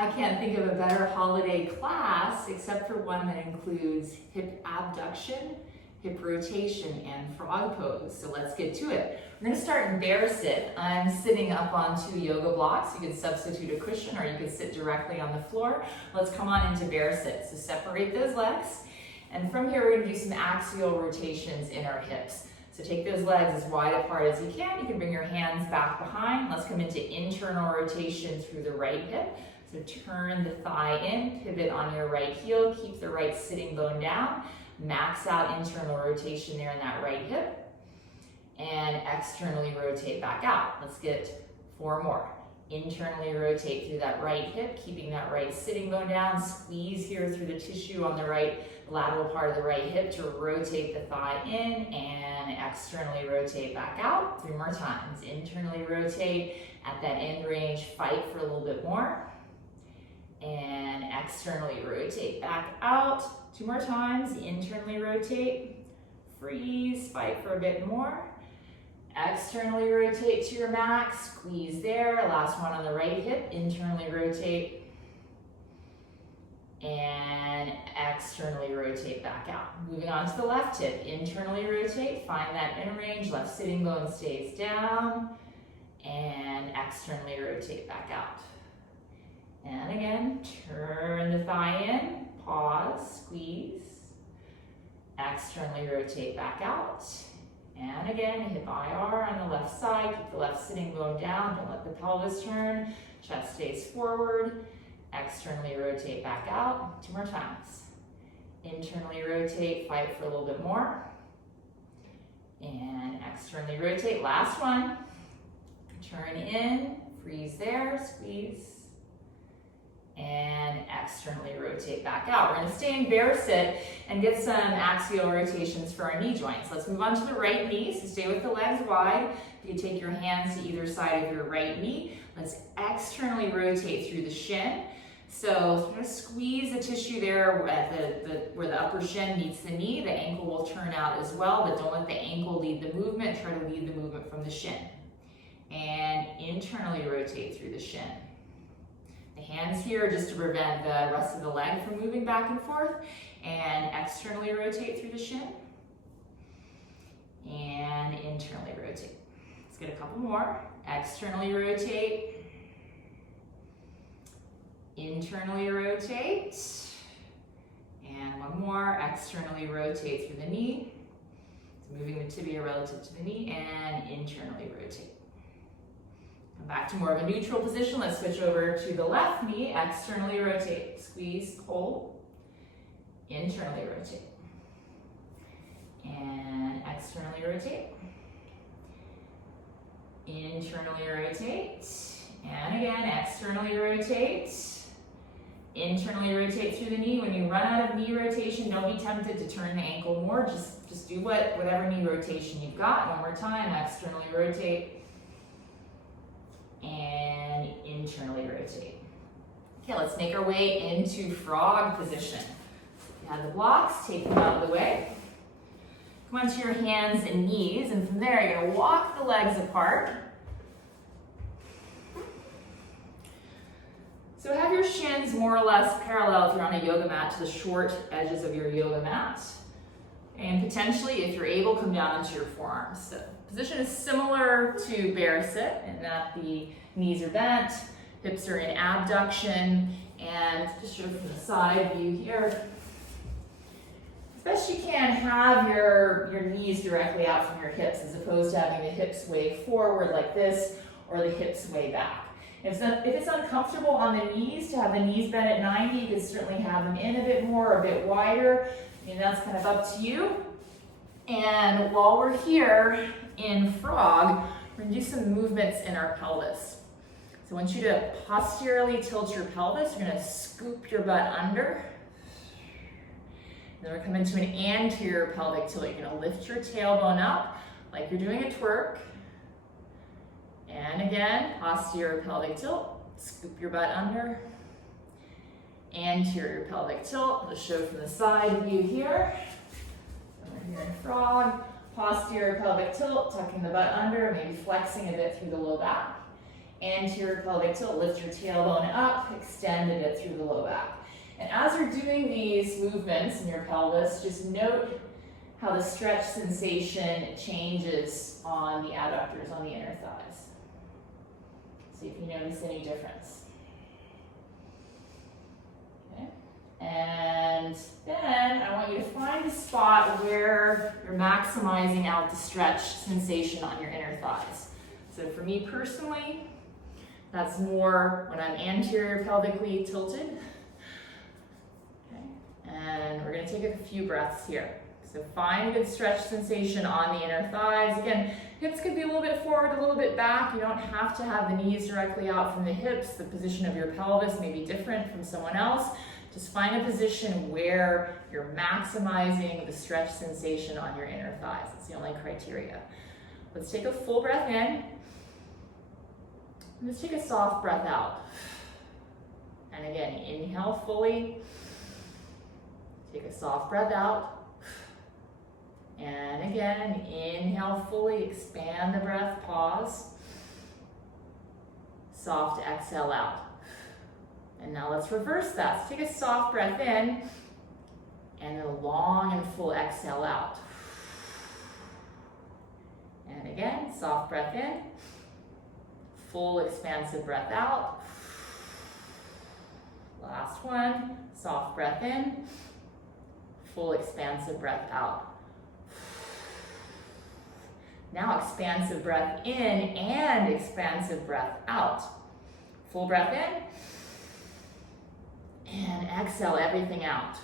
I can't think of a better holiday class except for one that includes hip abduction, hip rotation, and frog pose. So let's get to it. We're going to start in bear sit. I'm sitting up on 2 yoga blocks. You can substitute a cushion or you can sit directly on the floor. Let's come on into bear sit. So separate those legs. And from here, we're going to do some axial rotations in our hips. So take those legs as wide apart as you can. You can bring your hands back behind. Let's come into internal rotation through the right hip. So turn the thigh in, pivot on your right heel, keep the right sitting bone down, max out internal rotation there in that right hip, and externally rotate back out. Let's get 4 more. Internally rotate through that right hip, keeping that right sitting bone down, squeeze here through the tissue on the right lateral part of the right hip to rotate the thigh in, and externally rotate back out. 3 more times. Internally rotate at that end range, fight for a little bit more. And externally rotate back out. 2 more times. Internally rotate, freeze, fight for a bit more. Externally rotate to your max, squeeze there. Last one on the right hip. Internally rotate and externally rotate back out. Moving on to the left hip. Internally rotate, find that in range. Left sitting bone stays down, and externally rotate back out. And again, turn the thigh in, pause, squeeze, externally rotate back out. And again, hip IR on the left side, keep the left sitting bone down, don't let the pelvis turn, chest stays forward, externally rotate back out. 2 more times. Internally rotate, fight for a little bit more. And externally rotate, last one. Turn in, freeze there, squeeze. And externally rotate back out. We're going to stay in bear sit and get some axial rotations for our knee joints. Let's move on to the right knee. So stay with the legs wide. You can take your hands to either side of your right knee. Let's externally rotate through the shin. So we're going to squeeze the tissue there at where the upper shin meets the knee. The ankle will turn out as well, but don't let the ankle lead the movement. Try to lead the movement from the shin. And internally rotate through the shin. The hands here just to prevent the rest of the leg from moving back and forth, and externally rotate through the shin and internally rotate. Let's get a couple more. Externally rotate, internally rotate, and 1 more. Externally rotate through the knee, so moving the tibia relative to the knee, and internally rotate. Back to more of a neutral position. Let's switch over to the left knee. Externally rotate, squeeze, hold, internally rotate, and externally rotate, internally rotate, and again, externally rotate, internally rotate through the knee. When you run out of knee rotation, don't be tempted to turn the ankle more. Just do whatever knee rotation you've got. 1 more time, externally rotate, and internally rotate. Okay, let's make our way into frog position. You have the blocks, take them out of the way. Come onto your hands and knees, and from there you're going to walk the legs apart. So have your shins more or less parallel if you're on a yoga mat to the short edges of your yoga mat. And potentially, if you're able, come down onto your forearms. So position is similar to bear sit in that the knees are bent, hips are in abduction, and just show from the side view here. As best you can, have your knees directly out from your hips as opposed to having the hips way forward like this or the hips way back. If it's uncomfortable on the knees to have the knees bent at 90, you can certainly have them in a bit more or a bit wider. And that's kind of up to you. And while we're here in frog, we're going to do some movements in our pelvis. So I want you to posteriorly tilt your pelvis. You're going to scoop your butt under. Then we're coming to an anterior pelvic tilt. You're going to lift your tailbone up like you're doing a twerk. And again, posterior pelvic tilt. Scoop your butt under. Anterior pelvic tilt. Let's show from the side view here. We're here in frog. Posterior pelvic tilt, tucking the butt under, maybe flexing a bit through the low back. anterior pelvic tilt, lift your tailbone up, extended it through the low back. And as you're doing these movements in your pelvis, just note how the stretch sensation changes on the adductors, on the inner thighs. See if you notice any difference. Okay. And then I want you to find a spot where you're maximizing out the stretch sensation on your inner thighs. So for me personally, that's more when I'm anterior pelvically tilted. Okay. And we're going to take a few breaths here. So find a good stretch sensation on the inner thighs. Again, hips could be a little bit forward, a little bit back. You don't have to have the knees directly out from the hips. The position of your pelvis may be different from someone else. Just find a position where you're maximizing the stretch sensation on your inner thighs. That's the only criteria. Let's take a full breath in. Let's take a soft breath out. And again, inhale fully. Take a soft breath out. And again, inhale fully, expand the breath, pause. Soft exhale out. And now let's reverse that. So take a soft breath in, and then a long and full exhale out. And again, soft breath in, full expansive breath out. Last one, soft breath in, full expansive breath out. Now expansive breath in and expansive breath out. Full breath in and exhale everything out.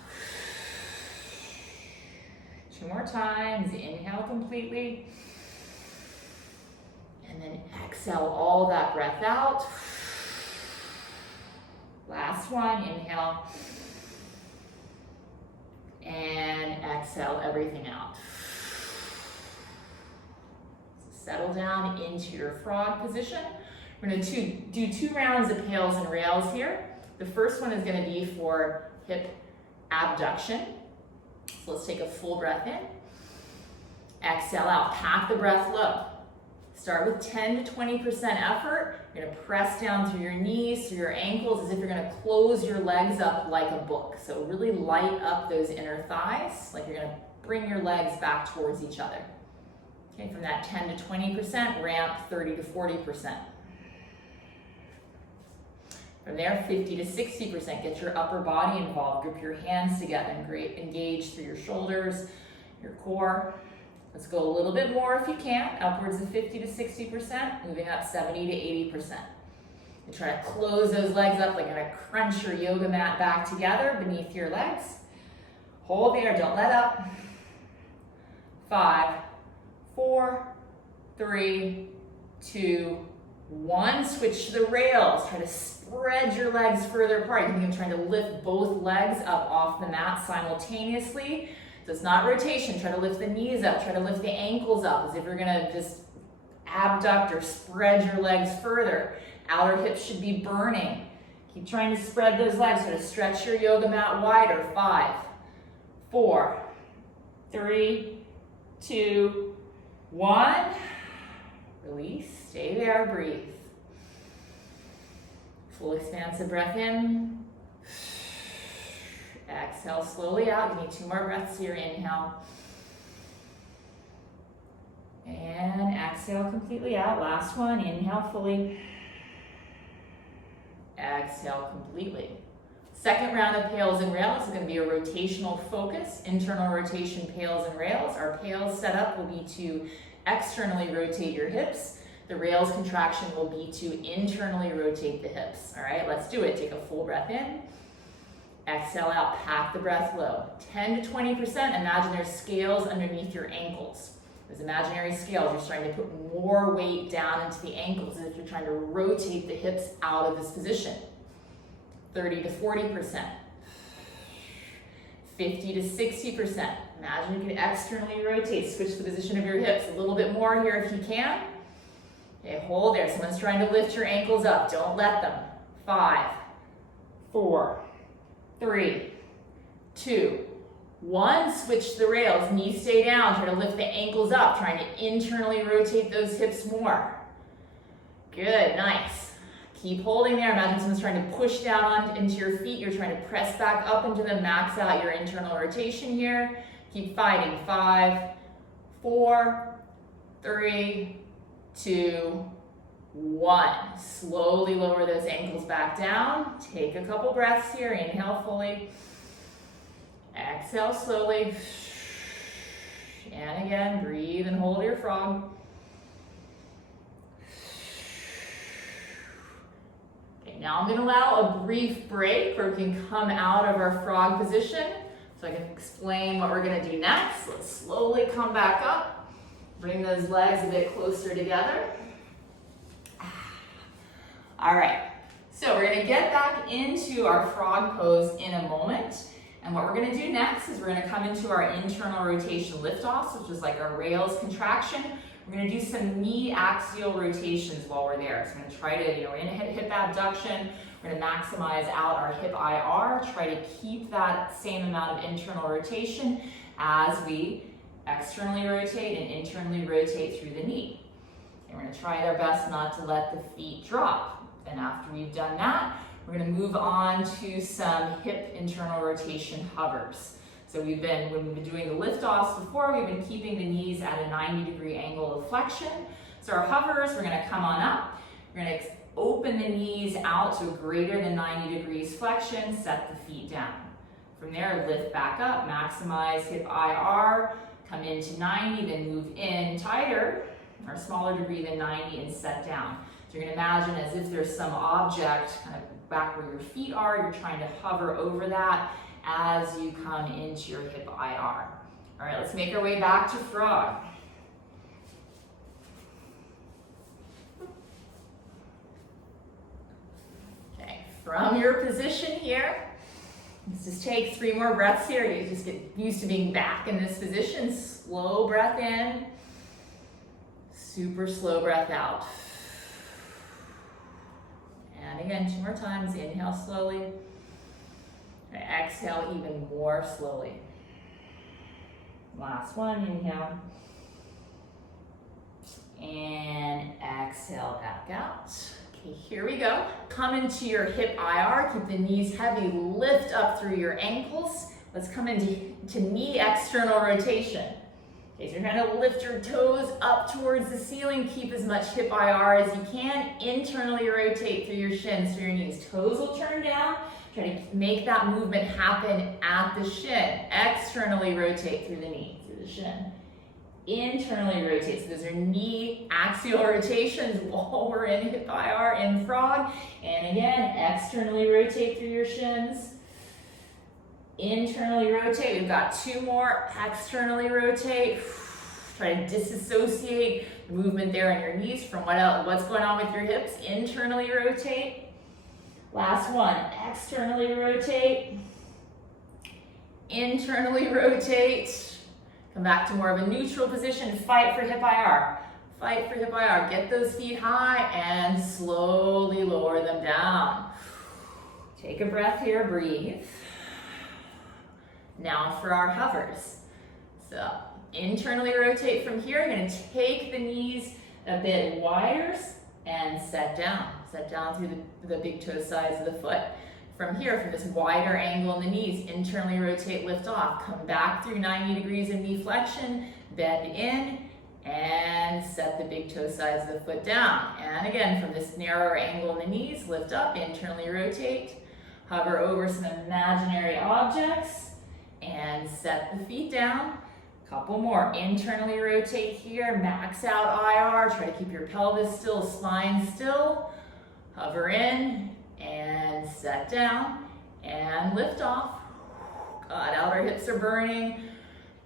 2 more times. Inhale completely and then exhale all that breath out. Last one. Inhale and exhale everything out. Settle down into your frog position. We're going to do 2 rounds of pails and rails here. The first one is going to be for hip abduction. So let's take a full breath in. Exhale out. Pack the breath low. Start with 10 to 20% effort. You're going to press down through your knees, through your ankles, as if you're going to close your legs up like a book. So really light up those inner thighs, like you're going to bring your legs back towards each other. Okay, from that 10 to 20%, ramp 30 to 40%. From there, 50 to 60%. Get your upper body involved. Grip your hands together and engage through your shoulders, your core. Let's go a little bit more if you can, upwards of 50 to 60%, moving up 70 to 80%. You try to close those legs up, like you're gonna crunch your yoga mat back together beneath your legs. Hold there, don't let up. 5, 4, 3, 2, 1. Switch to the rails. Try to spread your legs further apart. You can even try to lift both legs up off the mat simultaneously. So it's not rotation. Try to lift the knees up. Try to lift the ankles up as if you're gonna just abduct or spread your legs further. Outer hips should be burning. Keep trying to spread those legs. Try to stretch your yoga mat wider. 5, 4, 3, 2, 1. Release. Stay there. Breathe. Full expansive breath in. Exhale slowly out. You need 2 more breaths here. Inhale. And exhale completely out. Last one. Inhale fully. Exhale completely. Second round of pails and rails is going to be a rotational focus. Internal rotation, pails and rails. Our pails setup will be to externally rotate your hips. The rails contraction will be to internally rotate the hips. All right, let's do it. Take a full breath in. Exhale out. Pack the breath low. 10 to 20%. Imagine there's scales underneath your ankles. Those imaginary scales, you're starting to put more weight down into the ankles as if you're trying to rotate the hips out of this position. 30 to 40%. 50 to 60%. Imagine you can externally rotate. Switch the position of your hips a little bit more here if you can. Okay, hold there. Someone's trying to lift your ankles up. Don't let them. 5, 4, 3, 2, 1. Switch the rails. Knees stay down. Try to lift the ankles up. Trying to internally rotate those hips more. Good, nice. Keep holding there. Imagine someone's trying to push down into your feet. You're trying to press back up into them, max out your internal rotation here. Keep fighting. 5, 4, 3, 2, 1. Slowly lower those ankles back down. Take a couple breaths here. Inhale fully. Exhale slowly. And again, breathe and hold your frog. Okay, now I'm going to allow a brief break where we can come out of our frog position so I can explain what we're going to do next. Let's slowly come back up. Bring those legs a bit closer together. All right, so we're going to get back into our frog pose in a moment. And what we're going to do next is we're going to come into our internal rotation liftoffs, which is like our rails contraction. We're going to do some knee axial rotations while we're there. So I'm going to try to, we're in hip abduction. We're going to maximize out our hip IR, try to keep that same amount of internal rotation as we externally rotate and internally rotate through the knee. And we're going to try our best not to let the feet drop. And after we've done that, we're going to move on to some hip internal rotation hovers. So when we've been doing the liftoffs before, we've been keeping the knees at a 90-degree angle of flexion. So our hovers, we're going to come on up. We're going to open the knees out to a greater than 90 degrees flexion, set the feet down. From there, lift back up, maximize hip IR, come into 90, then move in tighter, or smaller degree than 90, and set down. So you're going to imagine as if there's some object kind of back where your feet are, you're trying to hover over that as you come into your hip IR. All right, let's make our way back to frog. Okay, from your position here, let's just take 3 more breaths here. You just get used to being back in this position. Slow breath in, super slow breath out. And again, 2 more times. Inhale slowly. Exhale even more slowly. Last one, inhale. And exhale back out. Okay, here we go. Come into your hip IR. Keep the knees heavy. Lift up through your ankles. Let's come into knee external rotation. Okay, so you're trying to lift your toes up towards the ceiling. Keep as much hip IR as you can. Internally rotate through your shins, through your knees. Toes will turn down. Try to make that movement happen at the shin. Externally rotate through the knee, through the shin. Internally rotate. So those are knee axial rotations while we're in hip IR in frog. And again, externally rotate through your shins. Internally rotate. We've got 2 more. Externally rotate. Try to disassociate the movement there on your knees from what's going on with your hips. Internally rotate. Last one. Externally rotate. Internally rotate. Come back to more of a neutral position. Fight for hip IR. Fight for hip IR. Get those feet high and slowly lower them down. Take a breath here. Breathe. Now for our hovers. So internally rotate from here. You're going to take the knees a bit wider and set down. Set down through the big toe sides of the foot. From here, from this wider angle in the knees, internally rotate, lift off. Come back through 90 degrees of knee flexion, bend in, and set the big toe sides of the foot down. And again, from this narrower angle in the knees, lift up, internally rotate, hover over some imaginary objects, and set the feet down. Couple more. Internally rotate here, max out IR, try to keep your pelvis still, spine still. Hover in and set down and lift off. God, outer hips are burning.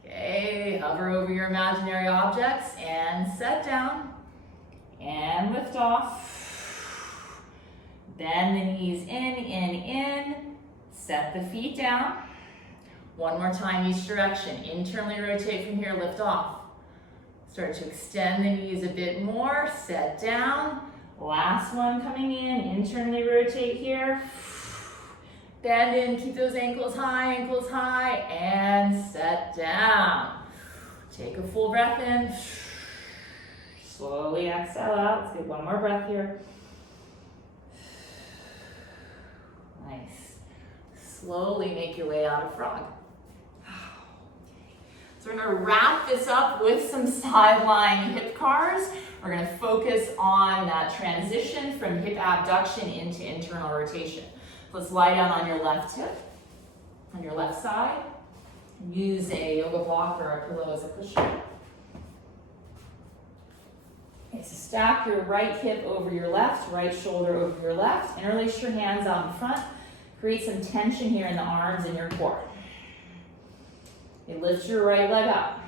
Okay, hover over your imaginary objects and set down and lift off. Bend the knees in, set the feet down. 1 more time each direction. Internally rotate from here, lift off. Start to extend the knees a bit more, set down. Last one coming in, internally rotate here. Bend in, keep those ankles high, and set down. Take a full breath in. Slowly exhale out. Let's get one more breath here. Nice. Slowly make your way out of frog. So we're going to wrap this up with some sideline hip cars. We're going to focus on that transition from hip abduction into internal rotation. Let's lie down on your left hip, on your left side. Use a yoga block or a pillow as a cushion. Okay, so stack your right hip over your left, right shoulder over your left. Interlace your hands out in front. Create some tension here in the arms and your core. Okay, lift your right leg up.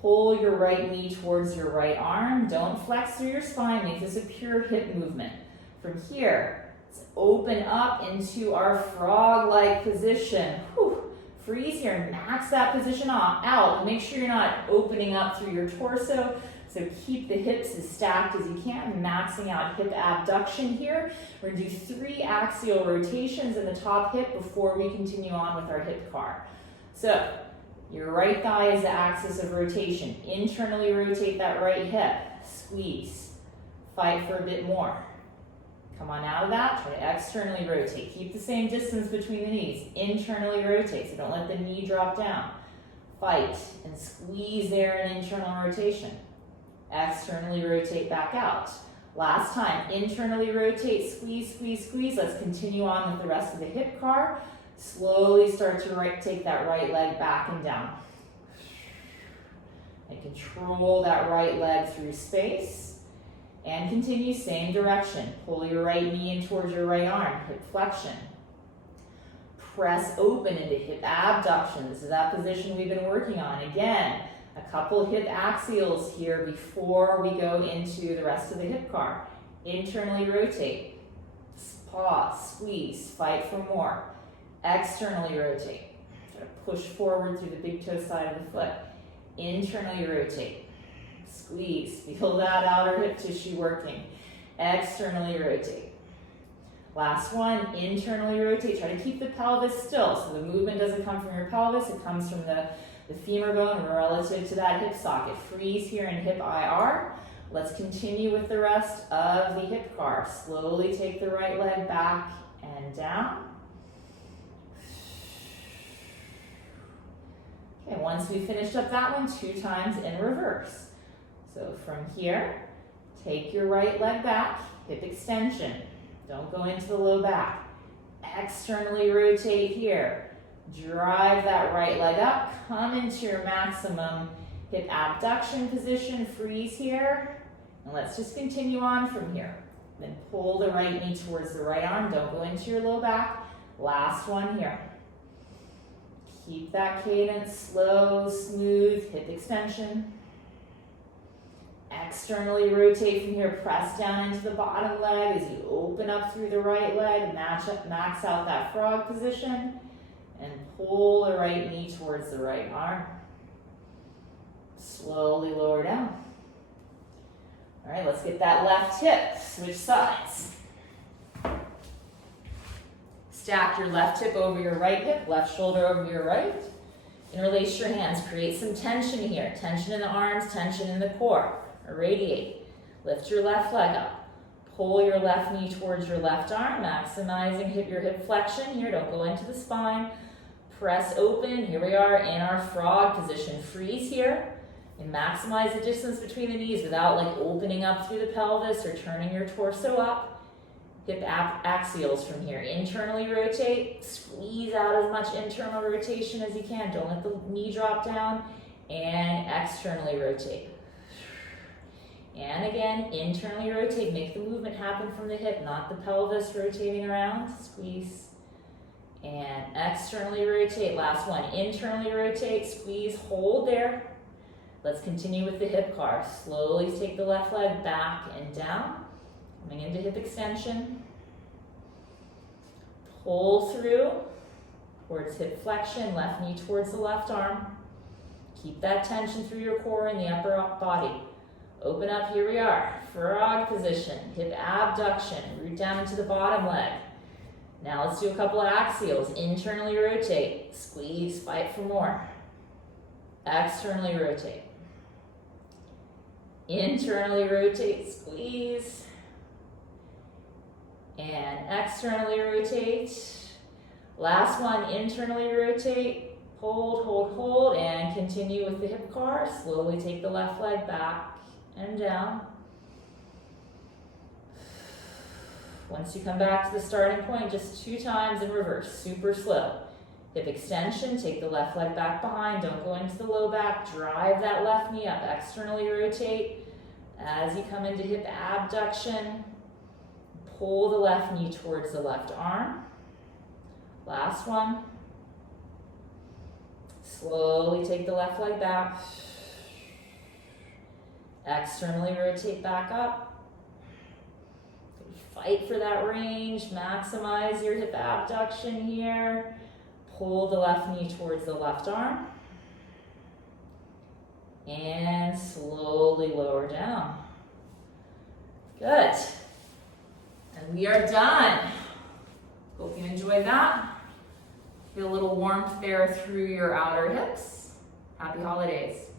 Pull your right knee towards your right arm. Don't flex through your spine. Make this a pure hip movement. From here, let's open up into our frog-like position. Whew. Freeze here and max that position out. Make sure you're not opening up through your torso. So keep the hips as stacked as you can, maxing out hip abduction here. We're going to do 3 axial rotations in the top hip before we continue on with our hip car. So your right thigh is the axis of rotation. Internally rotate that right hip. Squeeze. Fight for a bit more. Come on out of that. Try to externally rotate. Keep the same distance between the knees. Internally rotate, so don't let the knee drop down. Fight and squeeze there in internal rotation. Externally rotate back out. Last time, internally rotate, squeeze, squeeze, squeeze. Let's continue on with the rest of the hip car. Slowly start to take that right leg back and down. And control that right leg through space. And continue same direction. Pull your right knee in towards your right arm, hip flexion. Press open into hip abduction. This is that position we've been working on. Again, a couple hip axials here before we go into the rest of the hip car. Internally rotate. Pause, squeeze, fight for more. Externally rotate. Try to push forward through the big toe side of the foot. Internally rotate. Squeeze. Feel that outer hip tissue working. Externally rotate. Last one, internally rotate. Try to keep the pelvis still so the movement doesn't come from your pelvis. It comes from the femur bone relative to that hip socket. Freeze here in hip IR. Let's continue with the rest of the hip car. Slowly take the right leg back and down. Okay, once we finished up that one, 2 times in reverse. So from here, take your right leg back, hip extension. Don't go into the low back. Externally rotate here. Drive that right leg up. Come into your maximum hip abduction position. Freeze here. And let's just continue on from here. Then pull the right knee towards the right arm. Don't go into your low back. Last one here. Keep that cadence slow, smooth, hip extension. Externally rotate from here, press down into the bottom leg as you open up through the right leg, max out that frog position, and pull the right knee towards the right arm. Slowly lower down. All right, let's get that left hip, switch sides. Stack your left hip over your right hip, left shoulder over your right. Interlace your hands, create some tension here. Tension in the arms, tension in the core. Irradiate. Lift your left leg up. Pull your left knee towards your left arm, maximizing your hip flexion here. Don't go into the spine. Press open. Here we are in our frog position. Freeze here and maximize the distance between the knees without opening up through the pelvis or turning your torso up. Hip axials from here. Internally rotate. Squeeze out as much internal rotation as you can. Don't let the knee drop down. And externally rotate. And again, internally rotate. Make the movement happen from the hip, not the pelvis rotating around. Squeeze. And externally rotate. Last one. Internally rotate. Squeeze. Hold there. Let's continue with the hip car. Slowly take the left leg back and down. Coming into hip extension. Pull through towards hip flexion. Left knee towards the left arm. Keep that tension through your core and the upper body. Open up, here we are. Frog position, hip abduction, root down into the bottom leg. Now let's do a couple of axials. Internally rotate, squeeze, fight for more. Externally rotate. Internally rotate, squeeze. And externally rotate. Last one, internally rotate. Hold, hold, hold, and continue with the hip car. Slowly take the left leg back and down. Once you come back to the starting point, just 2 times in reverse, super slow. Hip extension, take the left leg back behind, don't go into the low back, drive that left knee up, externally rotate. As you come into hip abduction, pull the left knee towards the left arm. Last one. Slowly take the left leg back. Externally rotate back up. Fight for that range, maximize your hip abduction here. Pull the left knee towards the left arm. And slowly lower down. Good. And we are done. Hope you enjoyed that. Feel a little warmth there through your outer hips. Happy holidays.